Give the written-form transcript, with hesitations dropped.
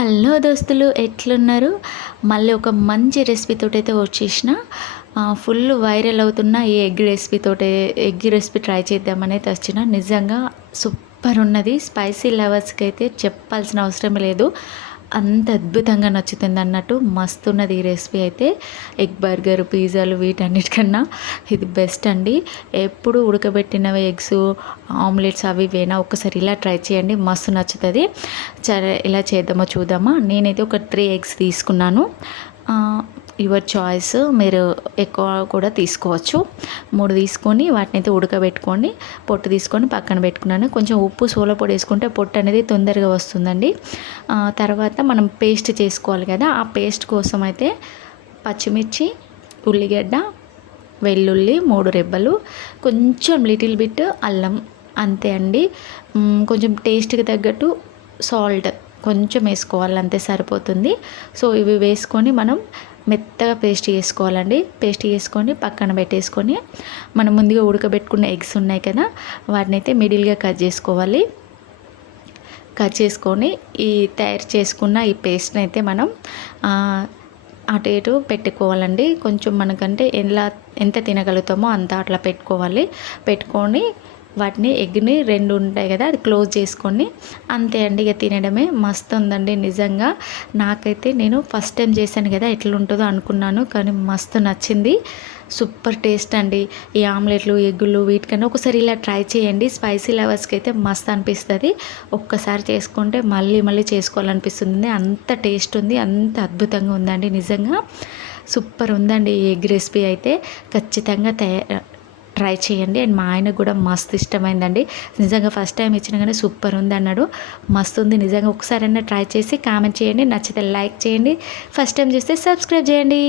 Hello దోస్తులు, ఎట్లున్నారు? మళ్ళీ ఒక మంచి రెసిపీతోటైతే వచ్చేసిన. ఫుల్ వైరల్ అవుతున్న ఈ ఎగ్ రెసిపీ ట్రై చేద్దామనైతే వచ్చిన. నిజంగా సూపర్ ఉన్నది. స్పైసీ లవర్స్కి అయితే చెప్పాల్సిన అవసరం లేదు, అంత అద్భుతంగా నచ్చుతుంది అన్నట్టు. మస్తు ఉన్నది ఈ రెసిపీ అయితే. ఎగ్ బర్గర్, పిజ్జాలు వీటన్నిటికన్నా ఇది బెస్ట్ అండి. ఎప్పుడు ఉడకబెట్టినవి ఎగ్స్, ఆమ్లెట్స్ అవి వేనా ఒకసారి ఇలా ట్రై చేయండి, మస్తు నచ్చుతుంది. సరే, ఎలా చేద్దామో చూద్దామా. నేనైతే ఒక 3 ఎగ్స్ తీసుకున్నాను. యువర్ చాయిస్, మీరు ఎక్కువ కూడా తీసుకోవచ్చు. 3 తీసుకొని వాటిని అయితే ఉడకబెట్టుకొని పొట్టు తీసుకొని పక్కన పెట్టుకున్నాను. కొంచెం ఉప్పు, సోలపొడి వేసుకుంటే పొట్టు అనేది తొందరగా వస్తుందండి. తర్వాత మనం పేస్ట్ చేసుకోవాలి కదా, ఆ పేస్ట్ కోసం అయితే పచ్చిమిర్చి, ఉల్లిగడ్డ, వెల్లుల్లి 3 రెబ్బలు, కొంచెం లిటిల్ బిట్ అల్లం, అంతే అండి. కొంచెం టేస్ట్కి తగ్గట్టు సాల్ట్ కొంచెం వేసుకోవాలి, అంతే సరిపోతుంది. సో ఇవి వేసుకొని మనం మెత్తగా పేస్ట్ చేసుకోవాలండి. పేస్ట్ చేసుకొని పక్కన పెట్టేసుకొని మనం ముందుగా ఉడకబెట్టుకున్న ఎగ్స్ ఉన్నాయి కదా, వాటిని అయితే మిడిల్గా కట్ చేసుకోవాలి. కట్ చేసుకొని ఈ తయారు చేసుకున్న ఈ పేస్ట్ని అయితే మనం అటు ఇటు పెట్టుకోవాలండి. కొంచెం మనకంటే ఎంత తినగలుగుతామో అంత అట్లా పెట్టుకొని వాటిని ఎగ్ని 2 ఉంటాయి కదా, అది క్లోజ్ చేసుకొని అంతే అండి. ఇక తినడమే. మస్తు ఉందండి నిజంగా. నాకైతే నేను ఫస్ట్ టైం చేశాను కదా, ఎట్లా ఉంటుందో అనుకున్నాను, కానీ మస్తు నచ్చింది. సూపర్ టేస్ట్ అండి. ఈ ఆమ్లెట్లు, ఎగ్గులు వీటికన్నా ఒకసారి ఇలా ట్రై చేయండి. స్పైసీ లవర్స్కి అయితే మస్తు అనిపిస్తుంది. ఒక్కసారి చేసుకుంటే మళ్ళీ మళ్ళీ చేసుకోవాలనిపిస్తుంది. అంత టేస్ట్ ఉంది, అంత అద్భుతంగా ఉందండి నిజంగా. సూపర్ ఉందండి ఈ ఎగ్ రెసిపీ అయితే. ఖచ్చితంగా ట్రై చేయండి. అండ్ మా ఆయనకు కూడా మస్తు ఇష్టమైందండి. నిజంగా ఫస్ట్ టైం ఇచ్చిన కానీ సూపర్ ఉంది అన్నాడు. మస్తు ఉంది నిజంగా. ఒకసారైనా ట్రై చేసి కామెంట్ చేయండి. నచ్చితే లైక్ చేయండి. ఫస్ట్ టైం చూస్తే సబ్స్క్రైబ్ చేయండి.